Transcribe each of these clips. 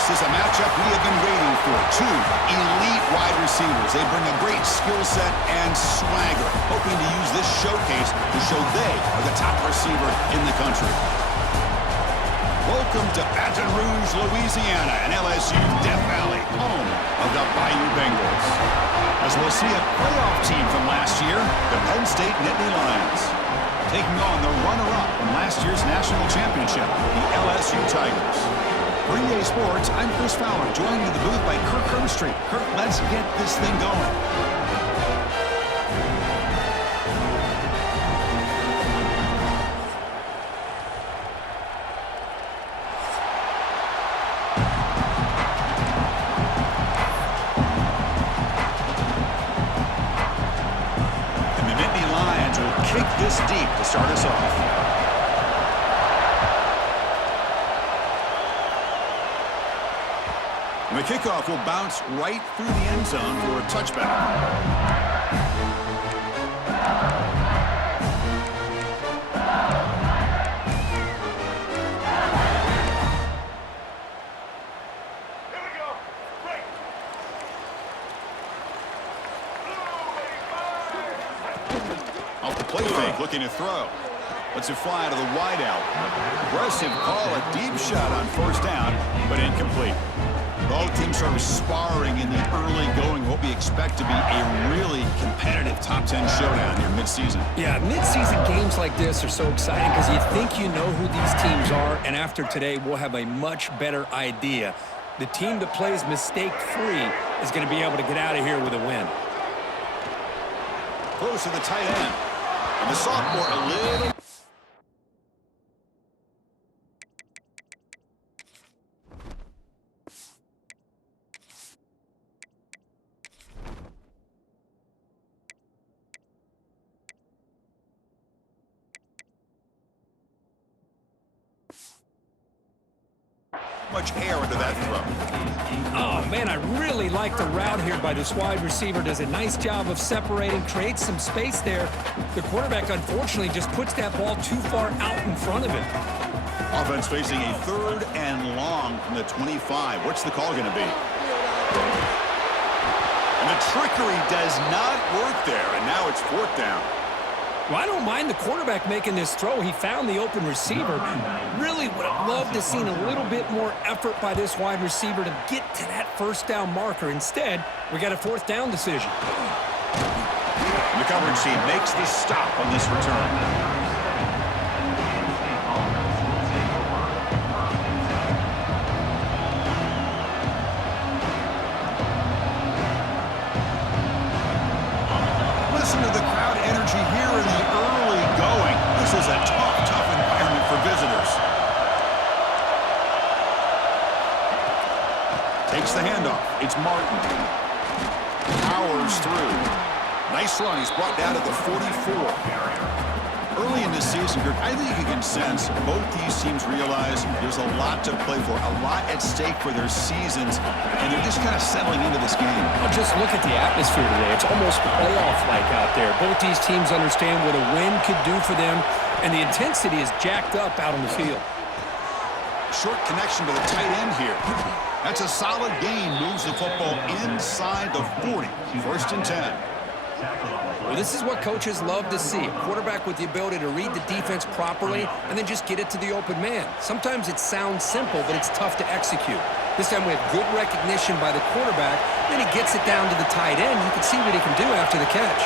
This is a matchup we have been waiting for. Two elite wide receivers. They bring a great skill set and swagger, hoping to use this showcase to show they are the top receiver in the country. Welcome to Baton Rouge, Louisiana, and LSU's Death Valley, home of the Bayou Bengals. As we'll see a playoff team from last year, the Penn State Nittany Lions, taking on the runner-up from last year's national championship, the LSU Tigers. For EA Sports, I'm Chris Fowler, joined in the booth by Kirk Herbstreit. Kirk, let's get this thing going. And the Nittany Lions will kick this deep to start us off. And the kickoff will bounce right through the end zone for a touchback. Here we go. Break. Off the play fake, looking to throw. Lets it fly to the wideout. Aggressive call, a deep shot on first down, but incomplete. Both teams sort of sparring in the early going, what we expect to be a really competitive top 10 showdown here mid-season. Yeah, mid-season games like this are so exciting because you think you know who these teams are, and after today, we'll have a much better idea. The team that plays mistake-free is going to be able to get out of here with a win. Close to the tight end. And the sophomore a little... much air into that throw. Oh, man, I really like the route here by this wide receiver. Does a nice job of separating, creates some space there. The quarterback, unfortunately, just puts that ball too far out in front of him. Offense facing a 3rd and long from the 25. What's the call going to be? And the trickery does not work there, and now it's 4th down. Well, I don't mind the quarterback making this throw. He found the open receiver. Really would have loved to seen a little bit more effort by this wide receiver to get to that first down marker. Instead, we got a 4th down decision. The coverage team makes the stop on this return. Listen to the crowd energy here in the early going. This is a tough environment for visitors. Takes the handoff. It's Martin. Powers through. Nice run. He's brought down to the 44. Early in this season, Kirk, I think you can sense both these teams realize there's a lot to play for, a lot at stake for their seasons, and they're just kind of settling into this game. Well, just look at the atmosphere today. It's almost playoff-like out there. Both these teams understand what a win could do for them, and the intensity is jacked up out on the field. Short connection to the tight end here. That's a solid gain. Moves the football inside the 40. 1st and 10. Well, this is what coaches love to see. A quarterback with the ability to read the defense properly and then just get it to the open man. Sometimes it sounds simple, but it's tough to execute. This time we have good recognition by the quarterback. Then he gets it down to the tight end. You can see what he can do after the catch.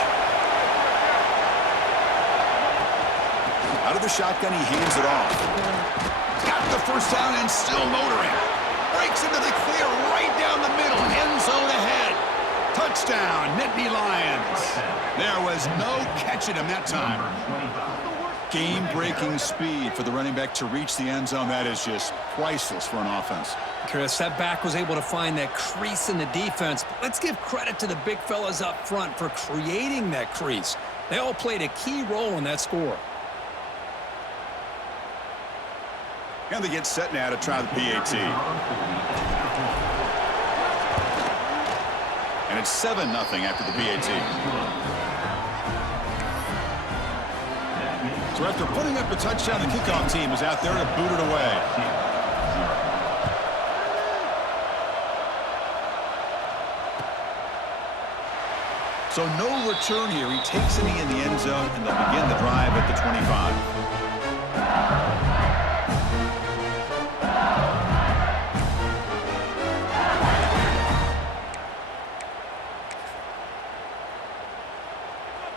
Out of the shotgun, he hands it off. Got the first down and still motoring. Breaks into the clear right down the middle. End zone ahead. Touchdown, Nittany Lions. There was no catching him that time. Game-breaking speed for the running back to reach the end zone. That is just priceless for an offense. Chris, that back was able to find that crease in the defense. But let's give credit to the big fellas up front for creating that crease. They all played a key role in that score. And they get set now to try the PAT. And it's 7-0 after the PAT. So after putting up the touchdown, the kickoff team is out there to boot it away. So no return here. He takes it in the end zone, and they'll begin the drive at the 25.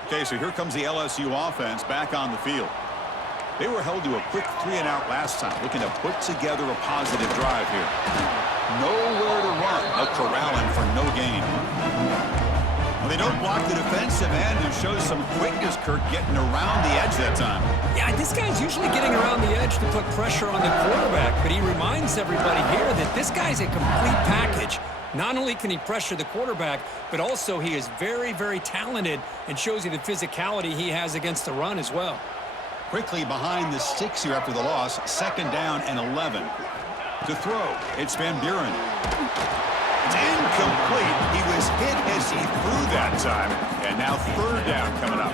Okay, so here comes the LSU offense back on the field. They were held to a quick 3-and-out last time, looking to put together a positive drive here. Nowhere to run. They'll corral him for no gain. Well, they don't block the defensive end, who shows some quickness, Kirk, getting around the edge that time. Yeah, this guy's usually getting around the edge to put pressure on the quarterback, but he reminds everybody here that this guy's a complete package. Not only can he pressure the quarterback, but also he is very, very talented and shows you the physicality he has against the run as well. Quickly behind the sticks here after the loss, 2nd down and 11. To throw, it's Van Buren. It's incomplete. He was hit as he threw that time, and now 3rd down coming up.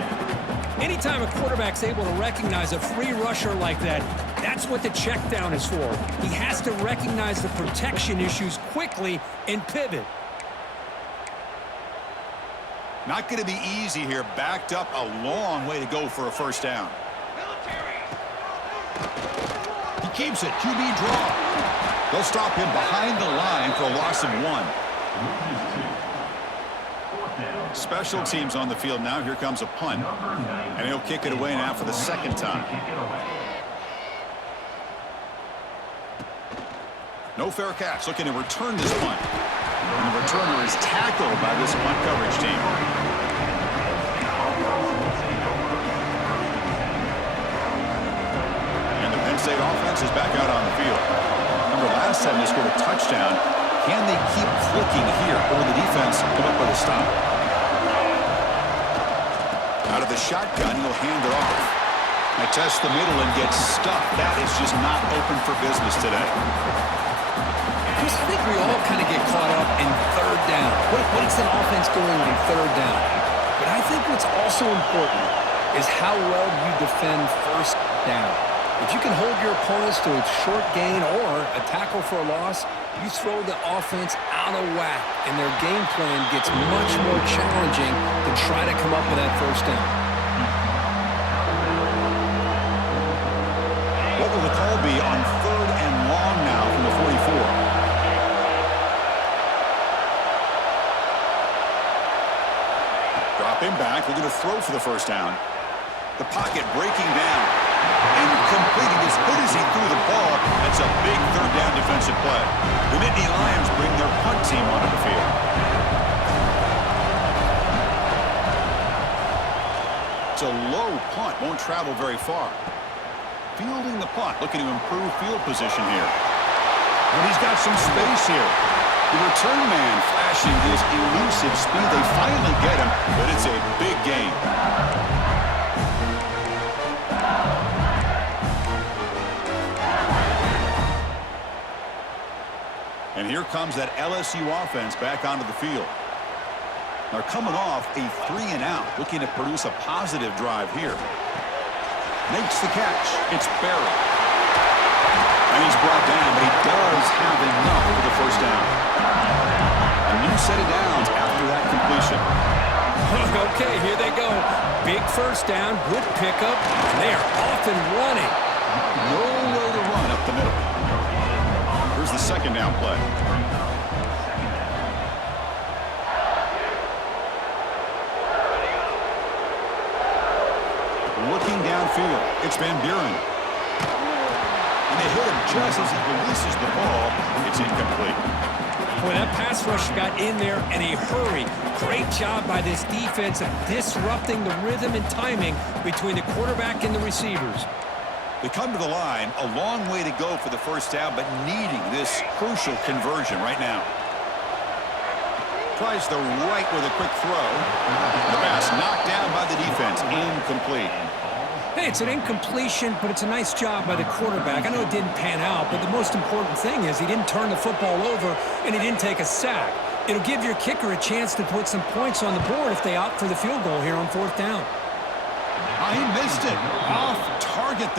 Anytime a quarterback's able to recognize a free rusher like that, that's what the check down is for. He has to recognize the protection issues quickly and pivot. Not going to be easy here. Backed up a long way to go for a 1st down. He keeps it. QB draw. They'll stop him behind the line for a loss of 1. Special teams on the field now. Here comes a punt. And he'll kick it away now for the 2nd time. No fair catch. Looking to return this punt. And the returner is tackled by this punt coverage team. And the Penn State offense is back out on the field. Remember, last time they scored a touchdown. Can they keep clicking here, or will the defense come up with a stop? Out of the shotgun, he'll hand it off. I test the middle and gets stuffed. That is just not open for business today. Chris, I think we all kind of get caught up in 3rd down. What is an offense doing on 3rd down? But I think what's also important is how well you defend 1st down. If you can hold your opponents to a short gain or a tackle for a loss, you throw the offense out of whack, and their game plan gets much more challenging to try to come up with that 1st down. What will the call be on 3rd and long now from the 44? Drop him back. They're going to throw for the 1st down. The pocket breaking down. Incomplete. As good as he threw the ball, that's a big 3rd down defensive play. The Nittany Lions bring their punt team onto the field. It's a low punt. Won't travel very far. Fielding the punt. Looking to improve field position here. And he's got some space here. The return man flashing his elusive speed. They finally get him, but it's a big gain. And here comes that LSU offense back onto the field. They're coming off a 3-and-out, looking to produce a positive drive here. Makes the catch. It's Barrett. And he's brought down, but he does have enough for the 1st down. A new set of downs after that completion. Okay, here they go. Big 1st down, good pickup, and they are off and running. Nowhere to run up the middle. Here's the 2nd down play. Looking downfield, it's Van Buren. And they hit him just as he releases the ball. It's incomplete. Boy, that pass rush got in there in a hurry. Great job by this defense of disrupting the rhythm and timing between the quarterback and the receivers. They come to the line, a long way to go for the 1st down, but needing this crucial conversion right now. Tries the right with a quick throw. The pass knocked down by the defense. Incomplete. Hey, it's an incompletion, but it's a nice job by the quarterback. I know it didn't pan out, but the most important thing is he didn't turn the football over and he didn't take a sack. It'll give your kicker a chance to put some points on the board if they opt for the field goal here on 4th down. He missed it. Off target.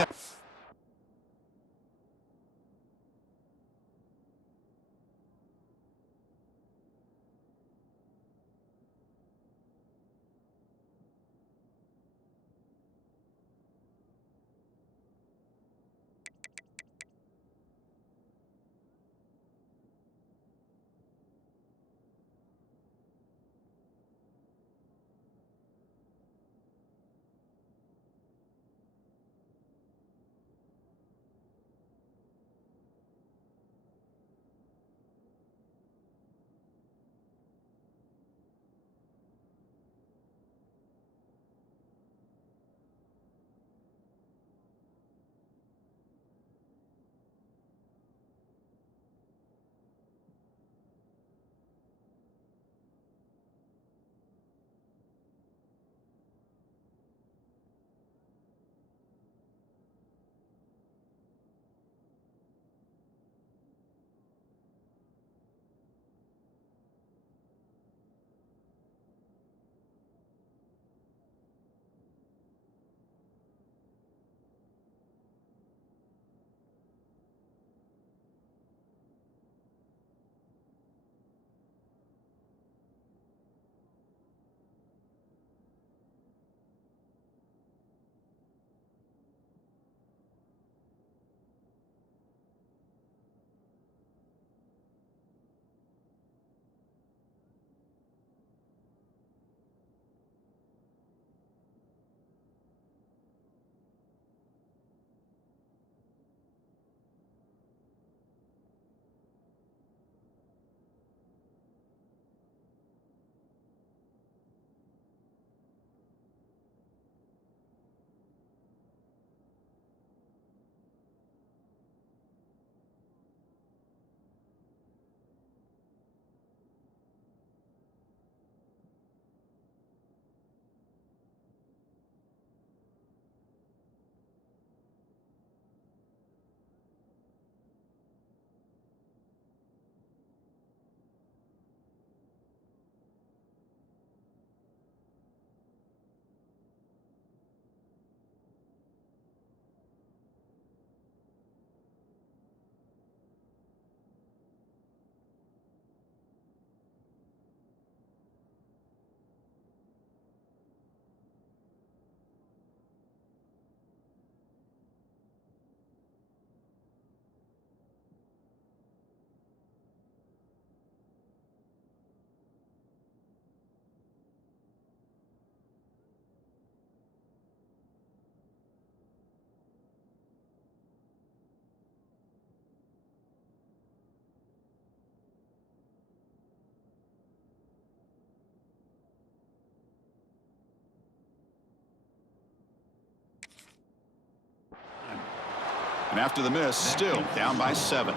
And after the miss, still down by 7.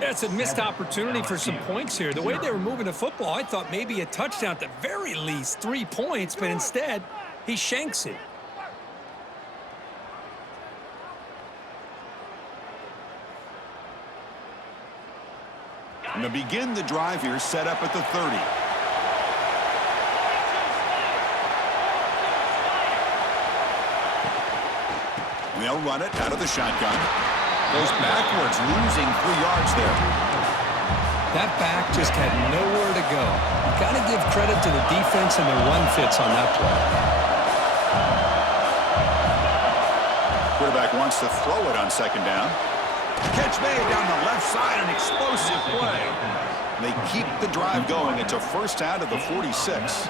It's a missed opportunity for some points here. The way they were moving the football, I thought maybe a touchdown at the very least, 3 points, but instead, he shanks it. And to begin the drive here, set up at the 30. And they'll run it out of the shotgun. Goes backwards, losing 3 yards there. That back just had nowhere to go. Got to give credit to the defense and their run fits on that play. Quarterback wants to throw it on 2nd down. Catch made down the left side, an explosive play. They keep the drive going. It's a first out of the 46.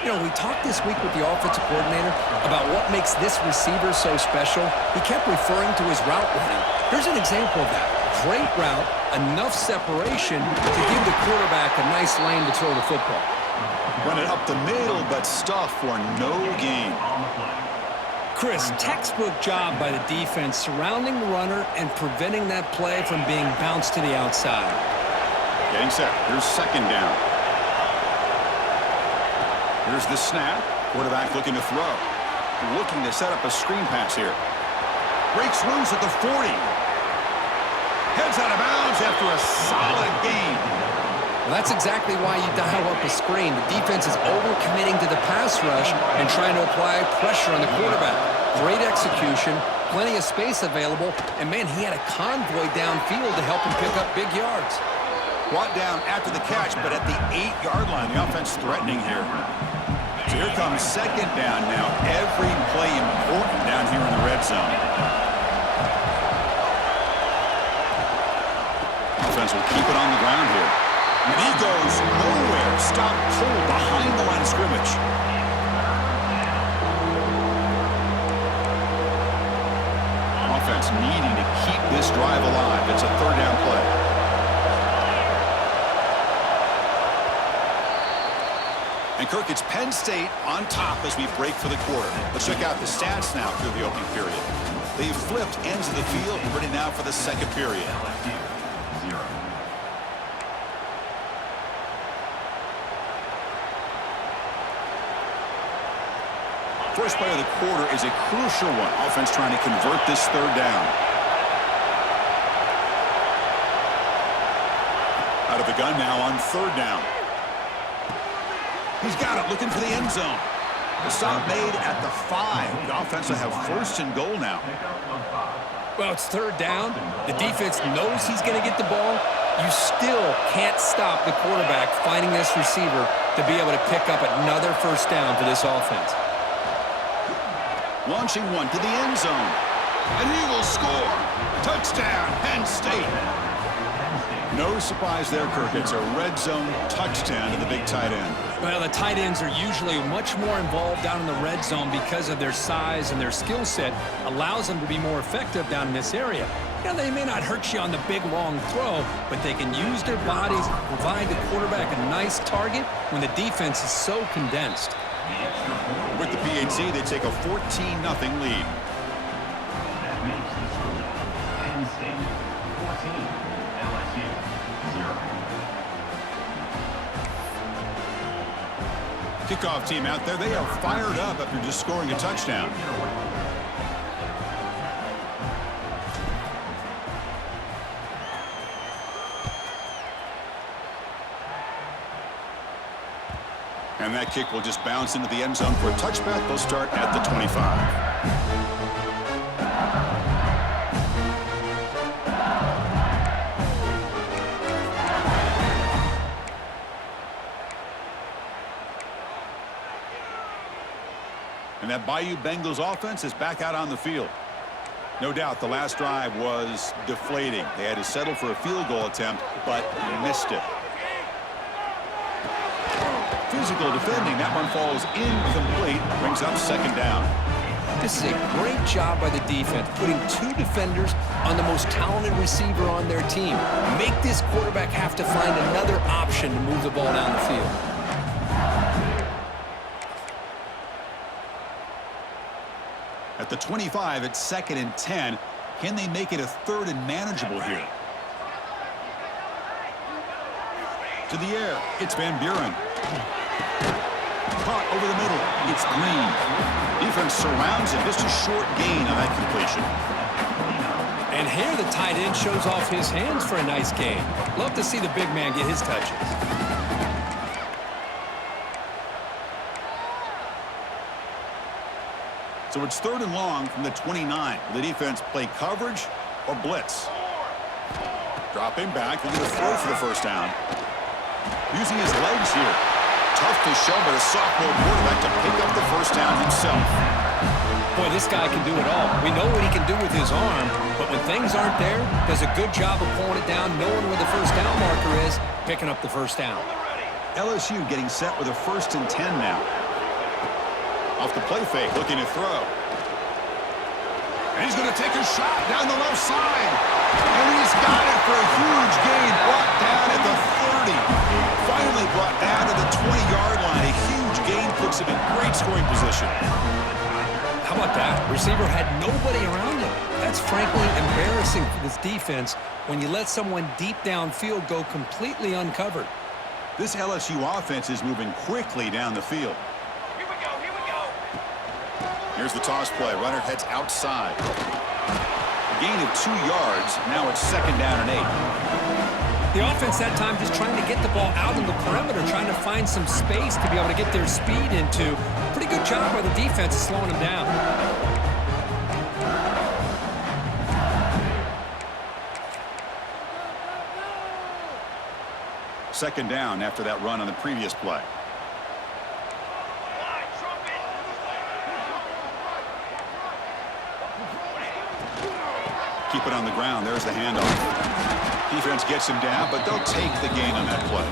You know, we talked this week with the offensive coordinator about what makes this receiver so special. He kept referring to his route running. Here's an example of that. Great route, enough separation to give the quarterback a nice lane to throw the football. Run it up the middle, but stuff for no gain. Chris, textbook job by the defense surrounding the runner and preventing that play from being bounced to the outside. Getting set. Here's 2nd down. Here's the snap. Quarterback looking to throw. Looking to set up a screen pass here. Breaks loose at the 40. Heads out of bounds after a solid gain. Well, that's exactly why you dial up a screen. The defense is overcommitting to the pass rush and trying to apply pressure on the quarterback. Great execution, plenty of space available, and, man, he had a convoy downfield to help him pick up big yards. Brought down after the catch, but at the 8-yard line. The offense threatening here. So here comes 2nd down now. Every play important down here in the red zone. Offense will keep it on the ground here. And he goes nowhere. Stop cold behind the line of scrimmage. Offense needing to keep this drive alive. It's a 3rd down play. And Kirk, it's Penn State on top as we break for the quarter. Let's check out the stats now through the opening period. They've flipped ends of the field and ready now for the 2nd period. First play of the quarter is a crucial one. Offense trying to convert this 3rd down. Out of the gun now on 3rd down. He's got it, looking for the end zone. The stop made at the 5. The offense will have 1st and goal now. Well, it's 3rd down. The defense knows he's going to get the ball. You still can't stop the quarterback finding this receiver to be able to pick up another 1st down for this offense. Launching one to the end zone. And he will score. Touchdown, Penn State. No surprise there, Kirk. It's a red zone touchdown to the big tight end. Well, the tight ends are usually much more involved down in the red zone because of their size and their skill set allows them to be more effective down in this area. Now, they may not hurt you on the big, long throw, but they can use their bodies to provide the quarterback a nice target when the defense is so condensed. With the PAT, they take a 14-0 lead. Kickoff team out there. They are fired up after just scoring a touchdown. And that kick will just bounce into the end zone for a touchback. They'll start at the 25. And that Bayou Bengals offense is back out on the field. No doubt the last drive was deflating. They had to settle for a field goal attempt, but missed it. Physical defending. That one falls incomplete. Brings up 2nd down. This is a great job by the defense, putting 2 defenders on the most talented receiver on their team. Make this quarterback have to find another option to move the ball down the field. At the 25, it's 2nd and 10. Can they make it a 3rd and manageable here? To the air, it's Van Buren. Caught over the middle, it's Green. Defense surrounds him, just a short gain on that completion. And here the tight end shows off his hands for a nice gain. Love to see the big man get his touches. So it's 3rd and long from the 29. Will the defense play coverage or blitz? Dropping back, they're going to throw for the first down. Using his legs here. Tough to show, but a sophomore quarterback to pick up the first down himself. Boy, this guy can do it all. We know what he can do with his arm, but when things aren't there, does a good job of pulling it down, knowing where the first down marker is, picking up the first down. LSU getting set with a 1st and 10 now. Off the play fake, looking to throw. And he's going to take a shot down the left side. And he's got it for a huge gain, brought down at the 30. Finally brought down to the 20-yard line. A huge gain puts him in great scoring position. How about that? Receiver had nobody around him. That's frankly embarrassing for this defense when you let someone deep downfield go completely uncovered. This LSU offense is moving quickly down the field. Here we go, here we go. Here's the toss play. Runner heads outside. A gain of 2 yards. Now it's 2nd down and 8. The offense that time just trying to get the ball out in the perimeter, trying to find some space to be able to get their speed into. Pretty good job by the defense of slowing them down. Second down after that run on the previous play. Keep it on the ground. There's the handoff. Defense gets him down, but they'll take the gain on that play.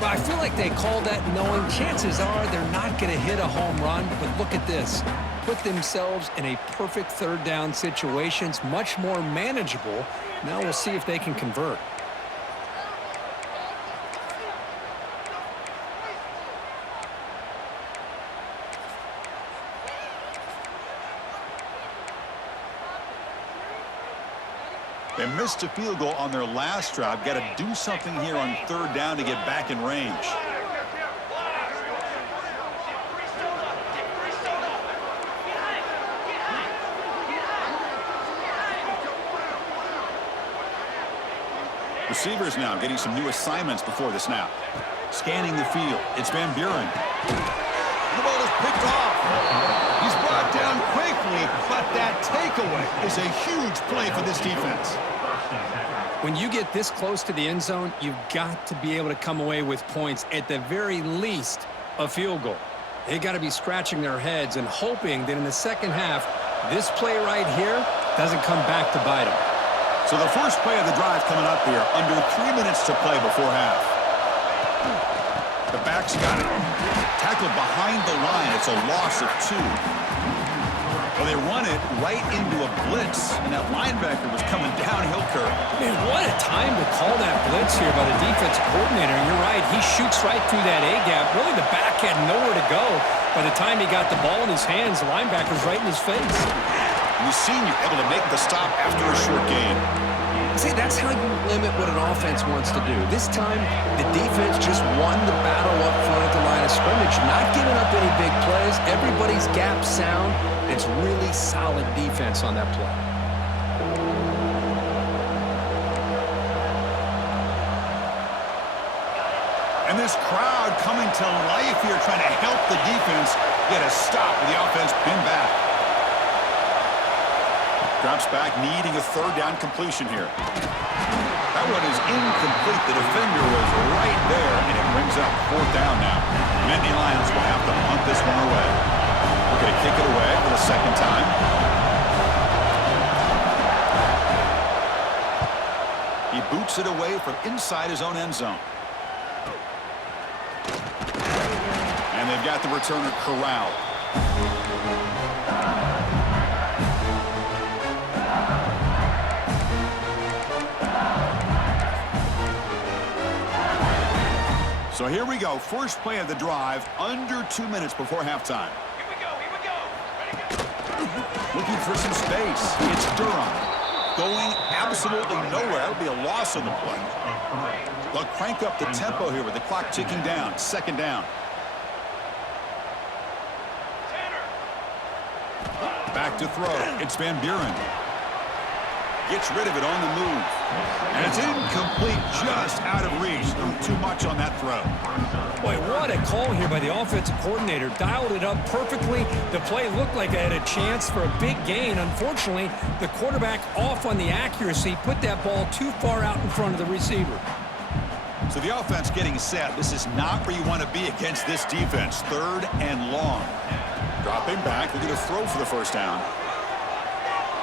Well, I feel like they called that knowing chances are they're not going to hit a home run, but look at this. Put themselves in a perfect 3rd down situation. It's much more manageable. Now we'll see if they can convert. They missed a field goal on their last drive. Got to do something here on 3rd down to get back in range. Receivers now getting some new assignments before the snap. Scanning the field. It's Van Buren. The ball is picked off. He's brought down quickly, but that takeaway is a huge play for this defense. When you get this close to the end zone, you've got to be able to come away with points, at the very least, a field goal. They got to be scratching their heads and hoping that in the second half, this play right here doesn't come back to bite them. So the first play of the drive coming up here, under 3 minutes to play before half. The back's got it. Tackled behind the line. It's a loss of 2. Well, they run it right into a blitz, and that linebacker was coming downhill curve. Man, what a time to call that blitz here by the defensive coordinator. And you're right, he shoots right through that A-gap. Really, the back had nowhere to go. By the time he got the ball in his hands, the linebacker's right in his face. You've seen you able to make the stop after a short gain. See, that's how you limit what an offense wants to do. This time, the defense just won the battle up front at the line of scrimmage, not giving up any big plays. Everybody's gap sound. It's really solid defense on that play. And this crowd coming to life here, trying to help the defense get a stop with the offense pinned back. Drops back, needing a 3rd down completion here. That one is incomplete. The defender was right there, and it brings up 4th down now. The Nittany Lions will have to punt this one away. We're going to kick it away for the 2nd time. He boots it away from inside his own end zone. And they've got the returner corralled. So here we go. First play of the drive, under 2 minutes before halftime. Here we go, here we go. Ready, go. looking for some space. It's Durham going absolutely nowhere. That would be a loss on the play. They'll crank up the tempo here with the clock ticking down. Second down. Back to throw. It's Van Buren. Gets rid of it on the move. And it's incomplete, just out of reach. Too much on that throw. Boy, what a call here by the offensive coordinator. Dialed it up perfectly. The play looked like it had a chance for a big gain. Unfortunately, the quarterback off on the accuracy, put that ball too far out in front of the receiver. So the offense getting set. This is not where you want to be against this defense. Third and long. Dropping back. They're going to throw for the first down.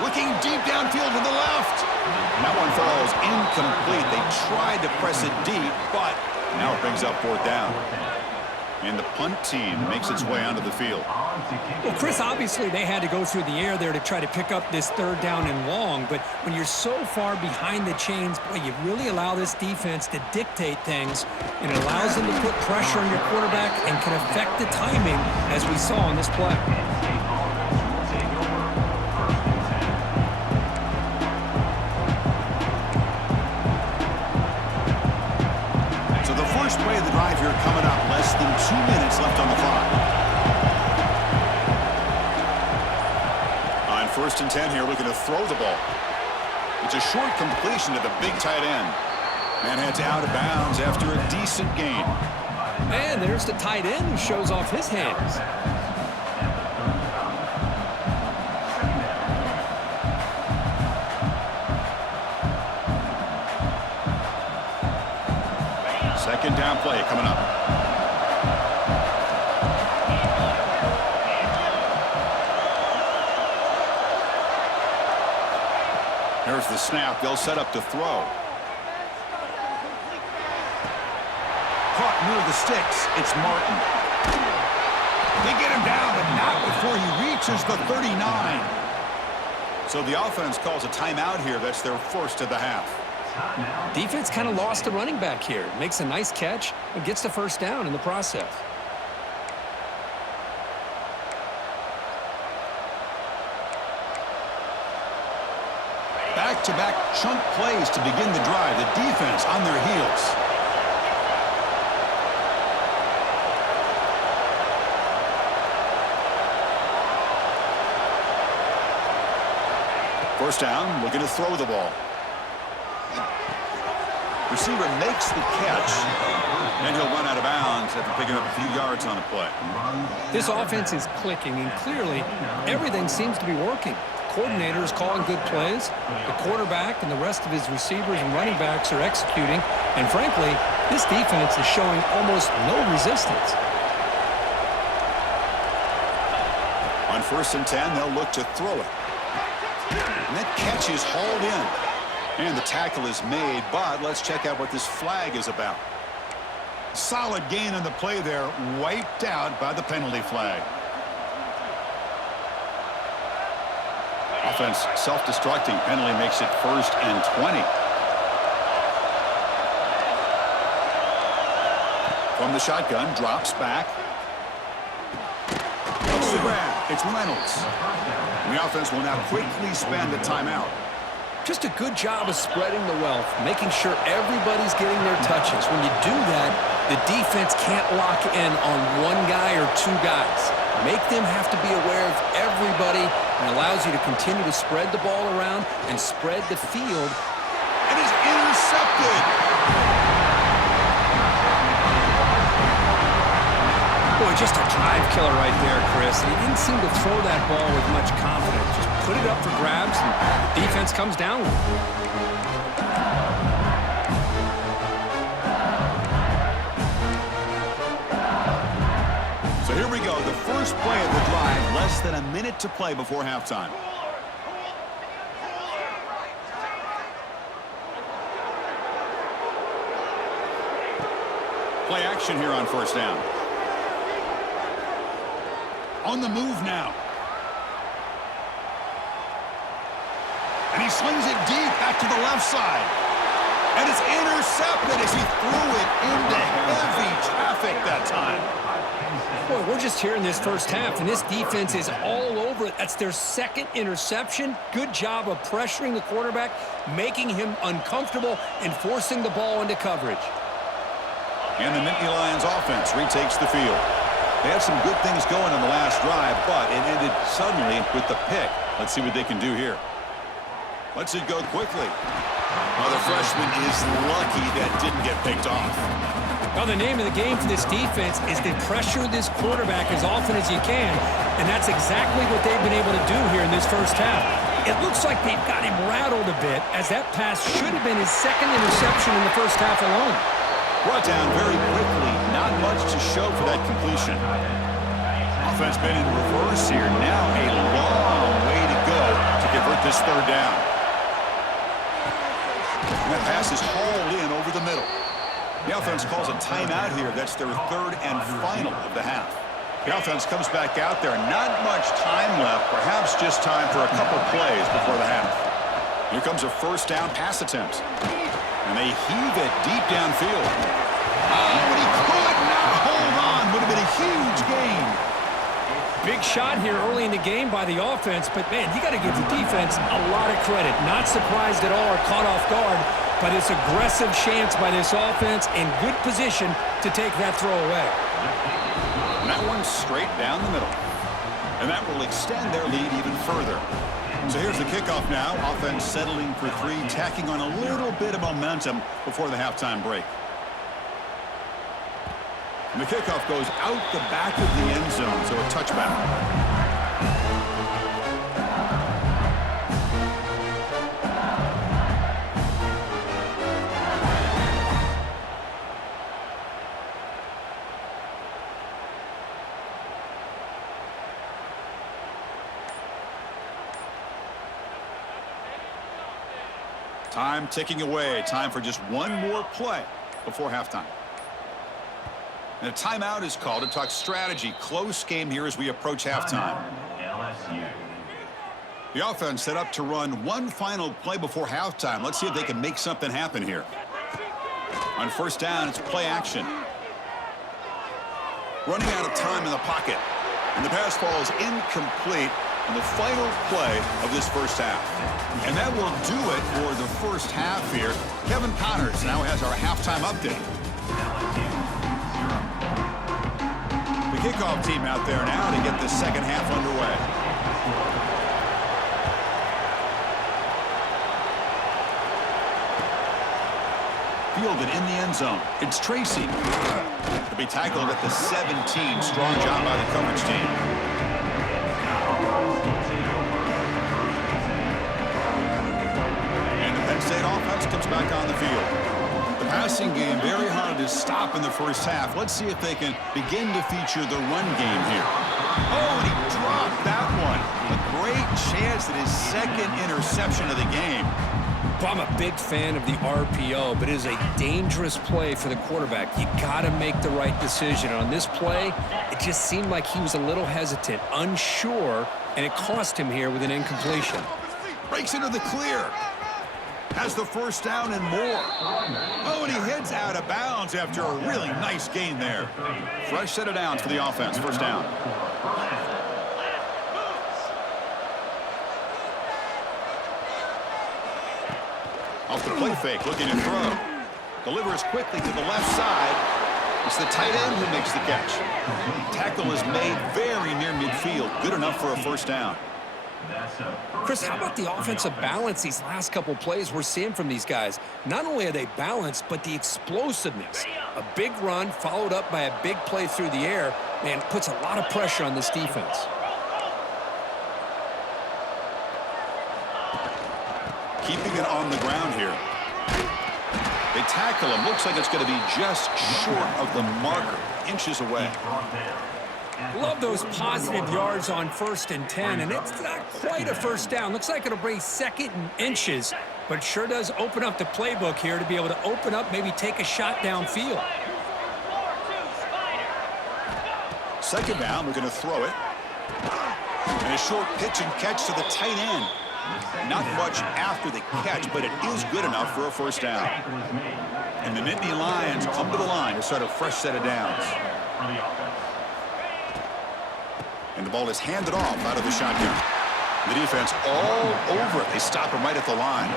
Looking deep downfield to the left. That one falls incomplete. They tried to press it deep, but now it brings up fourth down. And the punt team makes its way onto the field. Well, Chris, obviously they had to go through the air there to try to pick up this third down and long, but when you're so far behind the chains, boy, you really allow this defense to dictate things, and it allows them to put pressure on your quarterback and can affect the timing, as we saw on this play. First play of the drive here coming up. Less than 2 minutes left on the clock. On 1st and 10 here, looking to throw the ball. It's a short completion to the big tight end. Man heads out of bounds after a decent gain. And there's the tight end who shows off his hands. Second down play coming up. Here's the snap. They'll set up to throw. Caught near the sticks. It's Martin. They get him down, but not before he reaches the 39. So the offense calls a timeout here. That's their first of the half. Defense kind of lost the running back here. Makes a nice catch and gets the first down in the process. Back-to-back chunk plays to begin the drive. The defense on their heels. First down, looking to throw the ball. Receiver makes the catch, and he'll run out of bounds after picking up a few yards on the play. This offense is clicking, and clearly everything seems to be working. The coordinator is calling good plays. The quarterback and the rest of his receivers and running backs are executing. And frankly, this defense is showing almost no resistance. On 1st and 10, they'll look to throw it. And that catch is hauled in. And the tackle is made, but let's check out what this flag is about. Solid gain on the play there, wiped out by the penalty flag. Offense self-destructing. Penalty makes it 1st and 20. From the shotgun, drops back. It's the grab. It's Reynolds. And the offense will now quickly spend a timeout. Just a good job of spreading the wealth, making sure everybody's getting their touches. When you do that, the defense can't lock in on one guy or two guys. Make them have to be aware of everybody, and allows you to continue to spread the ball around and spread the field. It is intercepted. Boy, just a drive killer right there, Chris. And he didn't seem to throw that ball with much confidence. Just put it up for grabs, and the defense comes down with it. So here we go. The first play of the drive. Less than a minute to play before halftime. Play action here on 1st down. On the move now. And he slings it deep back to the left side. And it's intercepted as he threw it into heavy traffic that time. Boy, we're just here in this first half, and this defense is all over it. That's their second interception. Good job of pressuring the quarterback, making him uncomfortable, and forcing the ball into coverage. And the Nittany Lions offense retakes the field. They had some good things going on the last drive, but it ended suddenly with the pick. Let's see what they can do here. Lets it go quickly. Oh, the freshman is lucky that didn't get picked off. Well, the name of the game for this defense is to pressure this quarterback as often as you can, and that's exactly what they've been able to do here in this first half. It looks like they've got him rattled a bit, as that pass should have been his second interception in the first half alone. Brought down very quickly. Not much to show for that completion. Offense been in reverse here. Now a long way to go to convert this third down. And that pass is hauled in over the middle. The offense calls a timeout here. That's their third and final of the half. The offense comes back out there. Not much time left. Perhaps just time for a couple plays before the half. Here comes a first down pass attempt. And they heave it deep downfield. Oh, but he could not hold on. Would have been a huge gain. Big shot here early in the game by the offense, but, man, you got to give the defense a lot of credit. Not surprised at all or caught off guard by this aggressive chance by this offense in good position to take that throw away. And that one's straight down the middle. And that will extend their lead even further. So here's the kickoff now. Offense settling for three, tacking on a little bit of momentum before the halftime break. And the kickoff goes out the back of the end zone, so a touchback. Time ticking away. Time for just one more play before halftime. And a timeout is called to talk strategy. Close game here as we approach halftime. The offense set up to run one final play before halftime. Let's see if they can make something happen here. On first down, it's play action. Running out of time in the pocket. And the pass falls incomplete in the final play of this first half. And that will do it for the first half here. Kevin Connors now has our halftime update. The kickoff team out there now to get the second half underway. Fielded in the end zone. It's Tracy. To be tackled at the 17. Strong job by the coverage team. Penn State offense comes back on the field. The passing game very hard to stop in the first half. Let's see if they can begin to feature the run game here. Oh, and he dropped that one. A great chance at his second interception of the game. I'm a big fan of the RPO, but it is a dangerous play for the quarterback. You got to make the right decision. On this play, it just seemed like he was a little hesitant, unsure, and it cost him here with an incompletion. Breaks into the clear. Has the first down and more. Oh, and he heads out of bounds after a really nice gain there. Fresh set of downs for the offense. First down. Off the play fake, looking to throw. Delivers quickly to the left side. It's the tight end who makes the catch. Tackle is made very near midfield. Good enough for a first down. Chris, how about the offensive balance these last couple plays we're seeing from these guys? Not only are they balanced, but the explosiveness. A big run followed up by a big play through the air, man, puts a lot of pressure on this defense. Keeping it on the ground here. They tackle him. Looks like it's going to be just short of the marker, inches away. Love those positive yards on 1st and 10, and it's not quite a first down. Looks like it'll bring second and inches, but it sure does open up the playbook here to be able to open up, maybe take a shot downfield. Second down, we're going to throw it. And a short pitch and catch to the tight end. Not much after the catch, but it is good enough for a first down. And the Nittany Lions come to the line to start a fresh set of downs. And the ball is handed off out of the shotgun. The defense all over it. They stop him right at the line.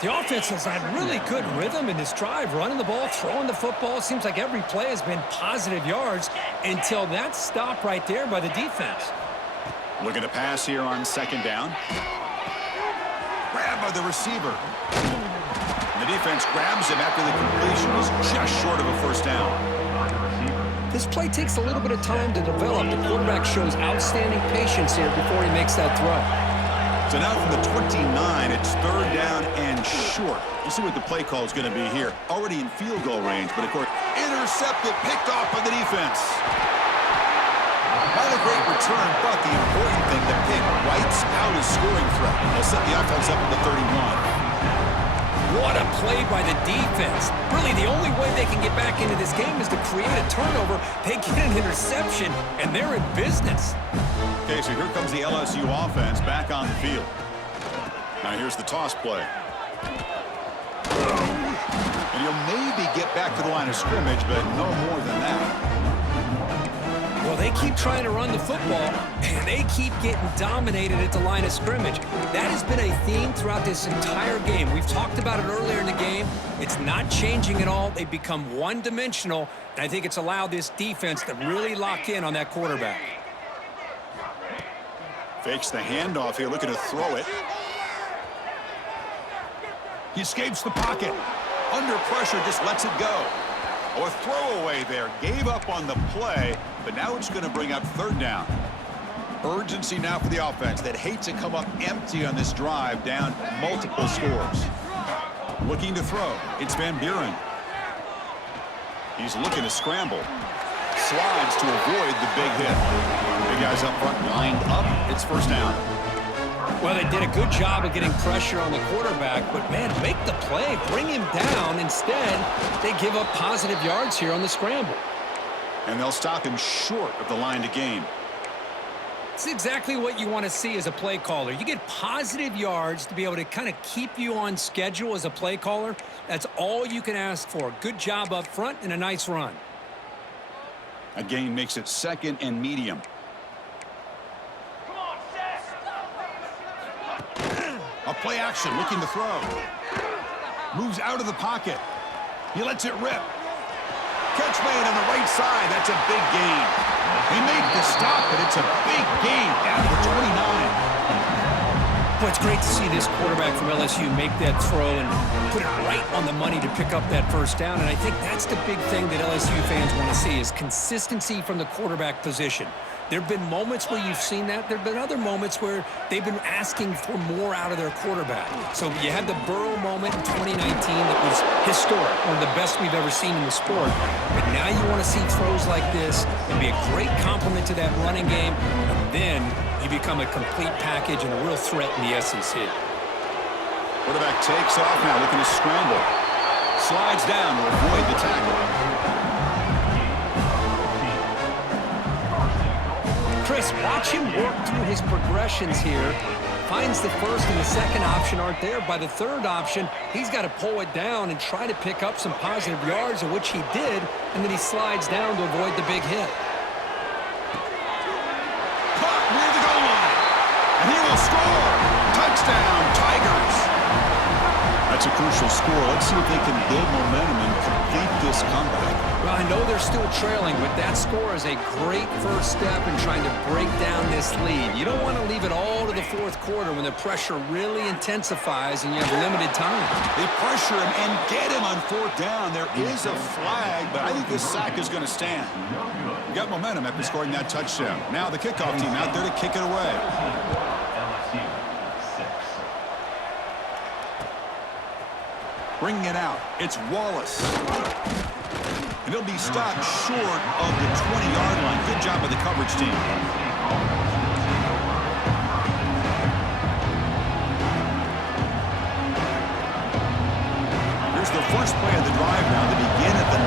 The offense has had really good rhythm in this drive, running the ball, throwing the football. Seems like every play has been positive yards until that stop right there by the defense. Looking to pass here on second down. Grab by the receiver. The defense grabs him after the completion is just short of a first down. This play takes a little bit of time to develop. The quarterback shows outstanding patience here before he makes that throw. So now from the 29, it's third down and short. You see what the play call is going to be here. Already in field goal range, but of course, intercepted, picked off by the defense. Not a great return, but the important thing, the pick wipes out his scoring threat. They'll set the offense up at the 31. What a play by the defense. Really, the only way they can get back into this game is to create a turnover. They get an interception, and they're in business. Okay, so here comes the LSU offense back on the field. Now here's the toss play. And he'll maybe get back to the line of scrimmage, but no more than that. Well, they keep trying to run the football, and they keep getting dominated at the line of scrimmage. That has been a theme throughout this entire game. We've talked about it earlier in the game. It's not changing at all. They've become one-dimensional, and I think it's allowed this defense to really lock in on that quarterback. Fakes the handoff here, looking to throw it. He escapes the pocket. Under pressure, just lets it go. Oh, a throwaway there. Gave up on the play, but now it's going to bring up third down. Urgency now for the offense that hates to come up empty on this drive, down multiple scores. Looking to throw. It's Van Buren. He's looking to scramble. Slides to avoid the big hit. Big guys up front lined up. It's first down. Well, they did a good job of getting pressure on the quarterback, but, man, make the play. Bring him down. Instead, they give up positive yards here on the scramble. And they'll stop him short of the line to gain. It's exactly what you want to see as a play caller. You get positive yards to be able to kind of keep you on schedule as a play caller. That's all you can ask for. Good job up front and a nice run. A gain makes it second and medium. A play action, looking to throw. Moves out of the pocket. He lets it rip. Catch made on the right side. That's a big gain. He made the stop, but it's a big gain down to the 29. Well, it's great to see this quarterback from LSU make that throw and put it right on the money to pick up that first down. And I think that's the big thing that LSU fans want to see is consistency from the quarterback position. There have been moments where you've seen that. There have been other moments where they've been asking for more out of their quarterback. So you had the Burrow moment in 2019 that was historic, one of the best we've ever seen in the sport. But now you want to see throws like this and be a great complement to that running game, and then you become a complete package and a real threat in the SEC. Quarterback takes off now, looking to scramble. Slides down to avoid the tackle. Chris, watch him work through his progressions here. Finds the first and the second option aren't there. By the third option, he's got to pull it down and try to pick up some positive yards, of which he did, and then he slides down to avoid the big hit. Caught near the goal line, and he will score. Touchdown, Tigers. That's a crucial score. Let's see if they can build momentum and complete this comeback. Well, I know they're still trailing, but that score is a great first step in trying to break down this lead. You don't want to leave it all to the fourth quarter when the pressure really intensifies and you have limited time. They pressure him and get him on fourth down. There is a flag, but I think this sack is going to stand. You got momentum after scoring that touchdown. Now the kickoff team out there to kick it away. Bringing it out, it's Wallace. And he'll be stopped short of the 20-yard line. Good job by the coverage team. Here's the first play of the drive now to begin at the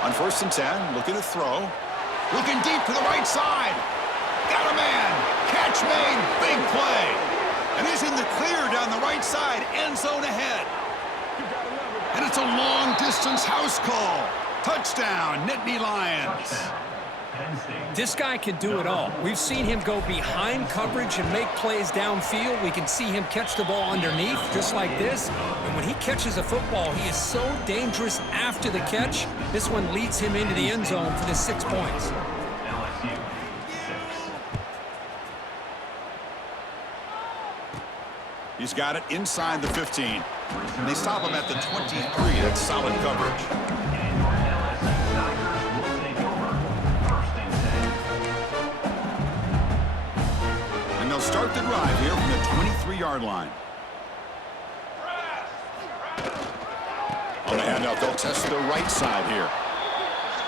19. On first and 10, looking to throw. Looking deep to the right side. Got a man. Catch Catch made. Big play. And he's in the clear down the right side. End zone ahead. And it's a long-distance house call. Touchdown, Nittany Lions. This guy can do it all. We've seen him go behind coverage and make plays downfield. We can see him catch the ball underneath, just like this. And when he catches a football, he is so dangerous after the catch. This one leads him into the end zone for the 6 points. He's got it inside the 15. And they stop him at the 23. That's solid coverage. And they'll start the drive here from the 23-yard line. On the handout, they'll test the right side here.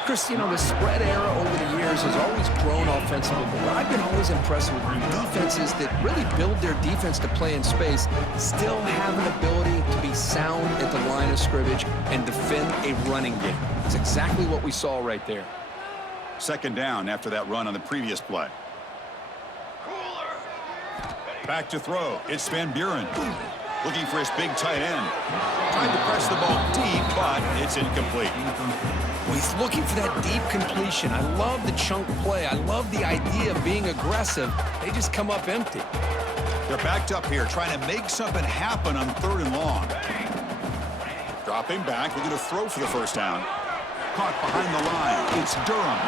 Chris, you know, the spread era over the years has always grown offensively, but what I've been always impressed with defenses that really build their defense to play in space still have an ability to be sound at the line of scrimmage and defend a running game. It's exactly what we saw right there. Second down after that run on the previous play. Back to throw. It's Van Buren. Looking for his big tight end. Trying to press the ball deep, but it's incomplete. Well, he's looking for that deep completion. I love the chunk play. I love the idea of being aggressive. They just come up empty. They're backed up here, trying to make something happen on 3rd and long. Dropping back, looking to throw for the first down. Caught behind the line. It's Durham.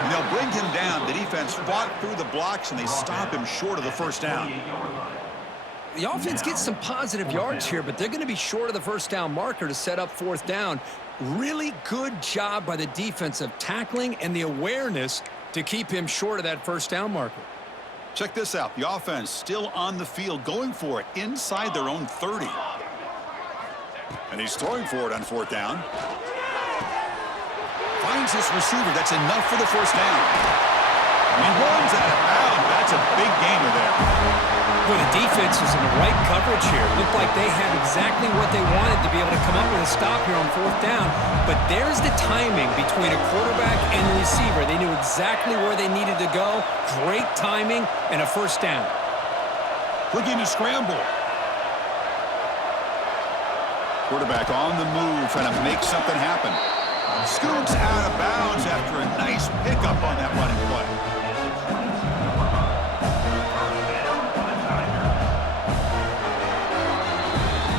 And they'll bring him down. The defense fought through the blocks, and they stop him short of the first down. The offense gets some positive yards here, but they're going to be short of the first down marker to set up 4th down. Really good job by the defense of tackling and the awareness to keep him short of that first down marker. Check this out. The offense still on the field, going for it inside their own 30. And he's throwing for it on 4th down. Finds this receiver. That's enough for the first down. He runs out of bounds. That's a big gainer there. Well, the defense is in the right coverage here. Looked like they had exactly what they wanted to be able to come up with a stop here on 4th down. But there's the timing between a quarterback and the receiver. They knew exactly where they needed to go. Great timing and a first down. Looking to scramble. Quarterback on the move, trying to make something happen. Scoots out of bounds after a nice pickup on that running play.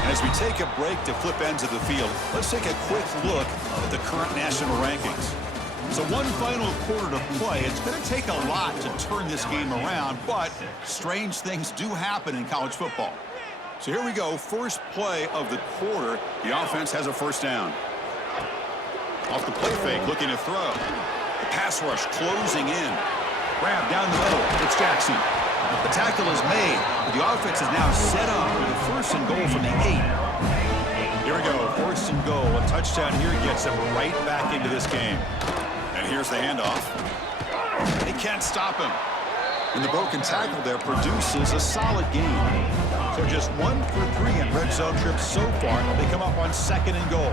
As we take a break to flip ends of the field, let's take a quick look at the current national rankings. So one final quarter to play. It's going to take a lot to turn this game around, but strange things do happen in college football. So here we go. First play of the quarter. The offense has a first down. Off the play fake, looking to throw. The pass rush closing in. Grab down the middle. It's Jackson. The tackle is made, but the offense is now set up with a 1st and goal from the 8. Here we go, 1st and goal. A touchdown here gets them right back into this game. And here's the handoff. They can't stop him. And the broken tackle there produces a solid game. So just 1 for 3 in red zone trips so far. They come up on 2nd and goal.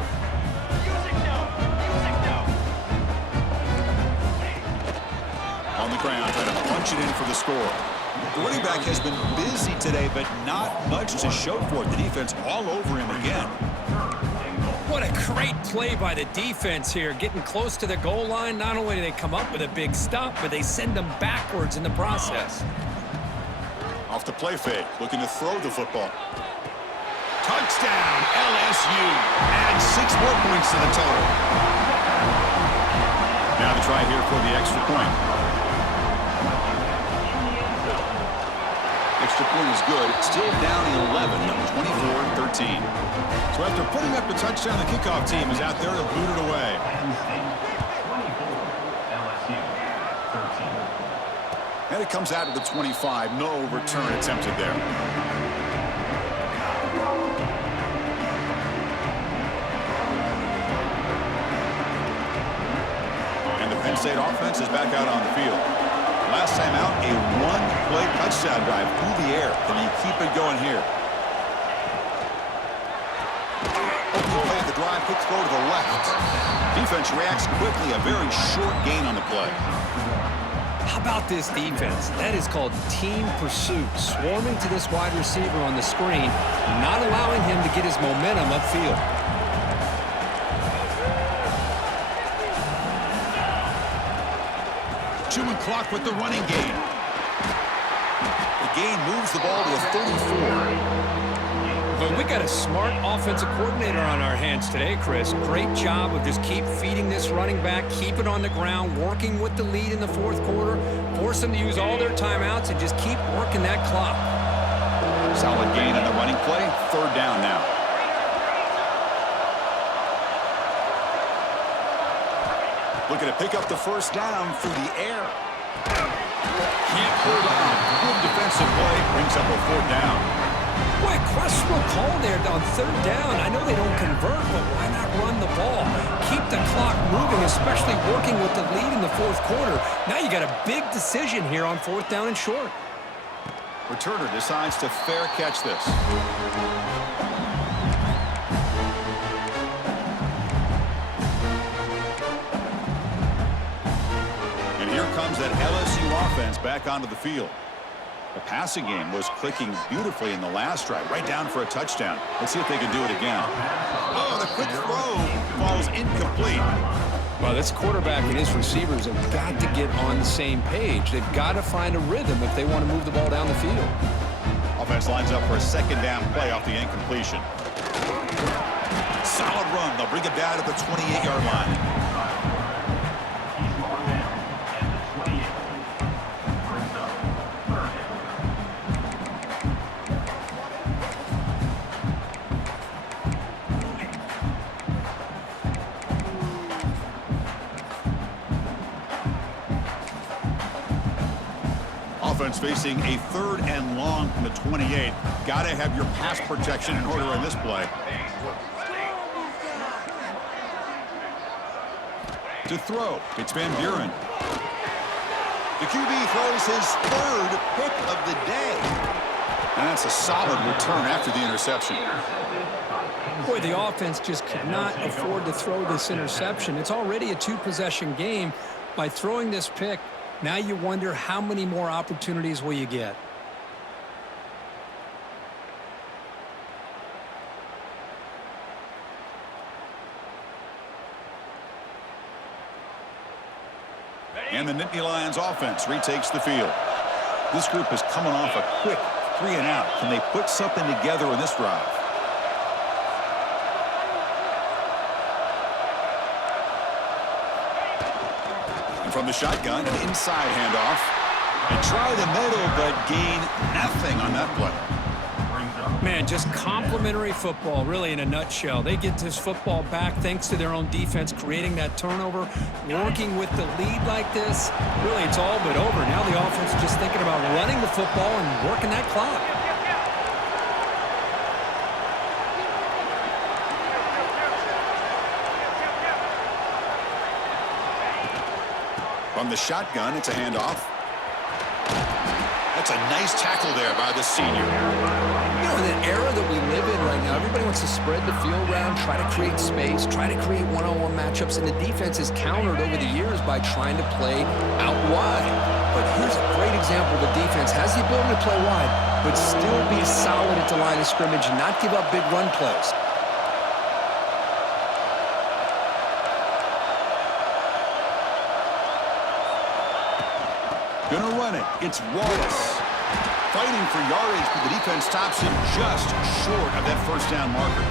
On the ground, trying to punch it in for the score. The running back has been busy today, but not much to show for it. The defense all over him again. What a great play by the defense here. Getting close to the goal line, not only do they come up with a big stop, but they send them backwards in the process. Off the play fake, looking to throw the football. Touchdown, LSU. Add 6 more points to the total. Now the try here for the extra point. Extra point is good. Still down 11, 24-13. So after putting up the touchdown, the kickoff team is out there to boot it away. And it comes out of the 25. No return attempted there. And the Penn State offense is back out on the field. Last time out, a 1-play touchdown drive through the air. Can you keep it going here? Opening play of the drive, quick throw to the left. Defense reacts quickly, a very short gain on the play. How about this defense? That is called team pursuit. Swarming to this wide receiver on the screen, not allowing him to get his momentum upfield. Chewing clock with the running game. The gain moves the ball to a 34. But we got a smart offensive coordinator on our hands today, Chris. Great job of just keep feeding this running back, keep it on the ground, working with the lead in the fourth quarter, force them to use all their timeouts, and just keep working that clock. Solid gain on the running play. Third down now. Looking to pick up the first down through the air. Can't hold on. Good defensive play. Brings up a fourth down. Boy, questionable call there on third down. I know they don't convert, but why not run the ball? Keep the clock moving, especially working with the lead in the fourth quarter. Now you got a big decision here on fourth down and short. Returner decides to fair catch this. And here comes that LSU offense back onto the field. The passing game was clicking beautifully in the last drive, right down for a touchdown. Let's see if they can do it again. Oh, the quick throw falls incomplete. Well, this quarterback and his receivers have got to get on the same page. They've got to find a rhythm if they want to move the ball down the field. Offense lines up for a second down play off the incompletion. Solid run. They'll bring it down to the 28-yard line. Offense facing a third and long from the 28. Got to have your pass protection in order in this play. To throw, it's Van Buren. The QB throws his third pick of the day. And that's a solid return after the interception. Boy, the offense just could not afford to throw this interception. It's already a two-possession game. By throwing this pick, now you wonder how many more opportunities will you get. And the Nittany Lions offense retakes the field. This group is coming off a quick 3-and-out. Can they put something together in this drive? From the shotgun, an inside handoff. And try the middle, but gain nothing on that play. Man, just complimentary football, really, in a nutshell. They get this football back thanks to their own defense, creating that turnover, working with the lead like this. Really, it's all but over. Now the offense is just thinking about running the football and working that clock. From the shotgun, it's a handoff. That's a nice tackle there by the senior. You know, in an era that we live in right now, everybody wants to spread the field around, try to create space, try to create one-on-one matchups, and the defense is countered over the years by trying to play out wide. But here's a great example. The defense has the ability to play wide, but still be solid at the line of scrimmage and not give up big run plays. Gonna run it. It's Wallace. Fighting for yardage, but the defense stops him just short of that first down marker.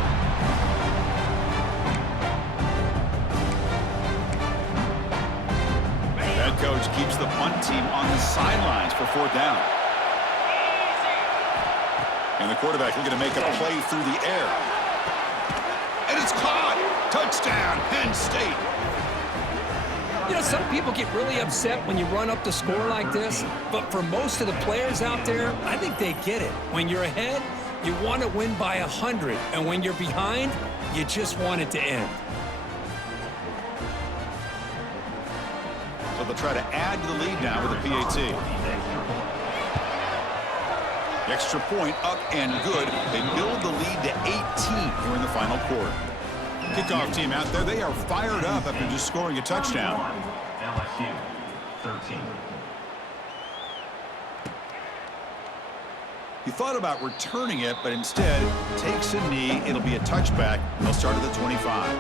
Head coach keeps the punt team on the sidelines for fourth down. And the quarterback looking to make a play through the air. And it's caught. Touchdown, Penn State. You know, some people get really upset when you run up the score like this, but for most of the players out there, I think they get it. When you're ahead, you want to win by 100, and when you're behind, you just want it to end. So they'll try to add to the lead now with the PAT. The extra point up and good. They build the lead to 18 here in the final quarter. Kickoff team out there, they are fired up after just scoring a touchdown. LSU 13. He thought about returning it, but instead takes a knee. It'll be a touchback. They'll start at the 25.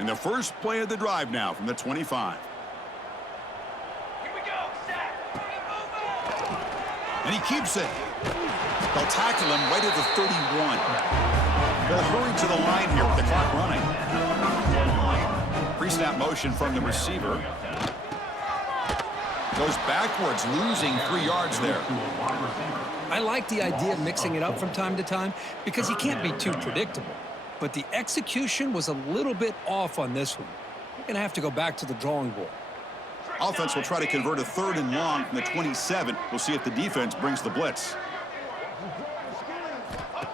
In the first play of the drive now from the 25. Here we go, set. And he keeps it. They'll tackle him right at the 31. They'll hurry to the line here with the clock running. Pre-snap motion from the receiver. Goes backwards, losing 3 yards there. I like the idea of mixing it up from time to time because you can't be too predictable. But the execution was a little bit off on this one. You're going to have to go back to the drawing board. Offense will try to convert a 3rd and long from the 27. We'll see if the defense brings the blitz.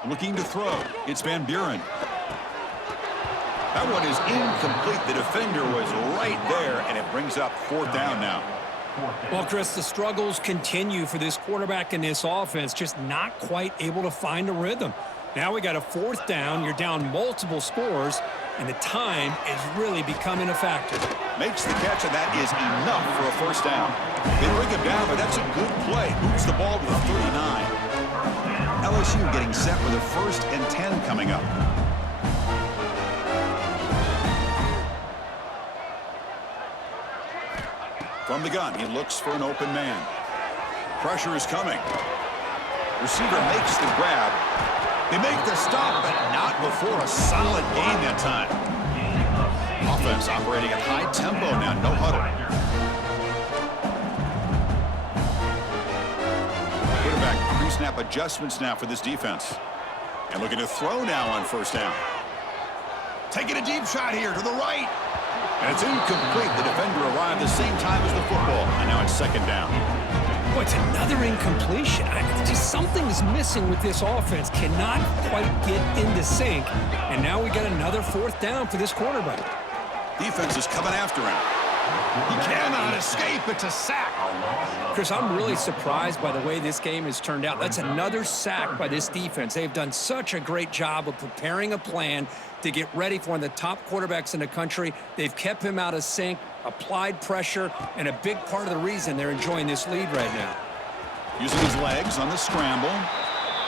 Looking to throw. It's Van Buren. That one is incomplete. The defender was right there, and it brings up 4th down now. Well, Chris, the struggles continue for this quarterback in this offense, just not quite able to find a rhythm. Now we got a 4th down. You're down multiple scores, and the time is really becoming a factor. Makes the catch, and that is enough for a 1st down. They bring him down, but that's a good play. Moves the ball to the 39. LSU getting set with a 1st and 10 coming up. From the gun, he looks for an open man. Pressure is coming. Receiver makes the grab. They make the stop, but not before a solid gain that time. Offense operating at high tempo now, no huddle. Quarterback pre-snap adjustments now for this defense. And looking to throw now on 1st down. Taking a deep shot here to the right. And it's incomplete. The defender arrived the same time as the football. And now it's 2nd down. Boy, it's another incompletion. Just something's missing with this offense. Cannot quite get into sync. And now we got another 4th down for this quarterback. Defense is coming after him. He cannot escape. It's a sack. Chris, I'm really surprised by the way this game has turned out. That's another sack by this defense. They've done such a great job of preparing a plan to get ready for one of the top quarterbacks in the country. They've kept him out of sync, applied pressure, and a big part of the reason they're enjoying this lead right now. Using his legs on the scramble.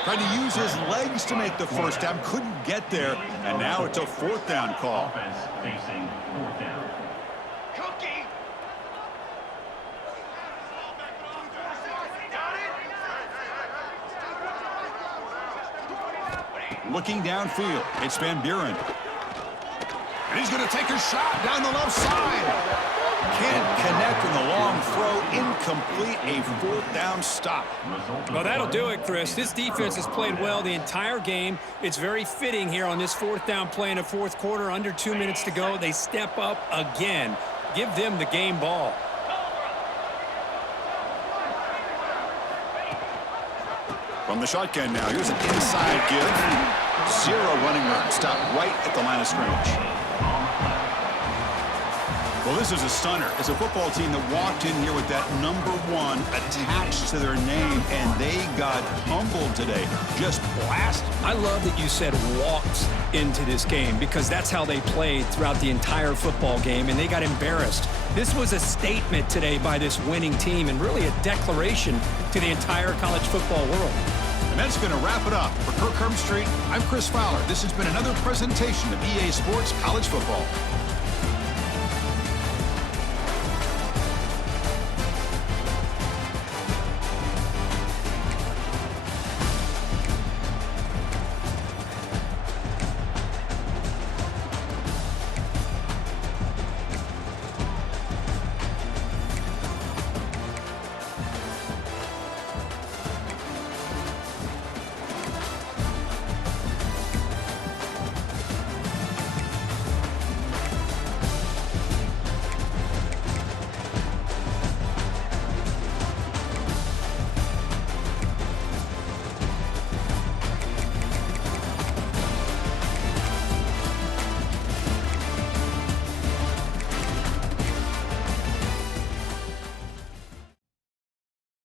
Trying to use his legs to make the 1st down. Couldn't get there. And now it's a 4th down call. Cookie. Looking downfield. It's Van Buren. And he's going to take a shot down the left side. Can't connect in the long throw. Incomplete. A 4th down stop. Well, that'll do it, Chris. This defense has played well the entire game. It's very fitting here on this 4th down play in the 4th quarter. Under 2 minutes to go. They step up again. Give them the game ball. From the shotgun now. Here's an inside give. 0 running room. Stop right at the line of scrimmage. Well, this is a stunner. It's a football team that walked in here with that number 1 attached to their name, and they got humbled today. Just blasted. I love that you said walked into this game because that's how they played throughout the entire football game, and they got embarrassed. This was a statement today by this winning team and really a declaration to the entire college football world. And that's going to wrap it up. For Kirk Street, I'm Chris Fowler. This has been another presentation of EA Sports College Football.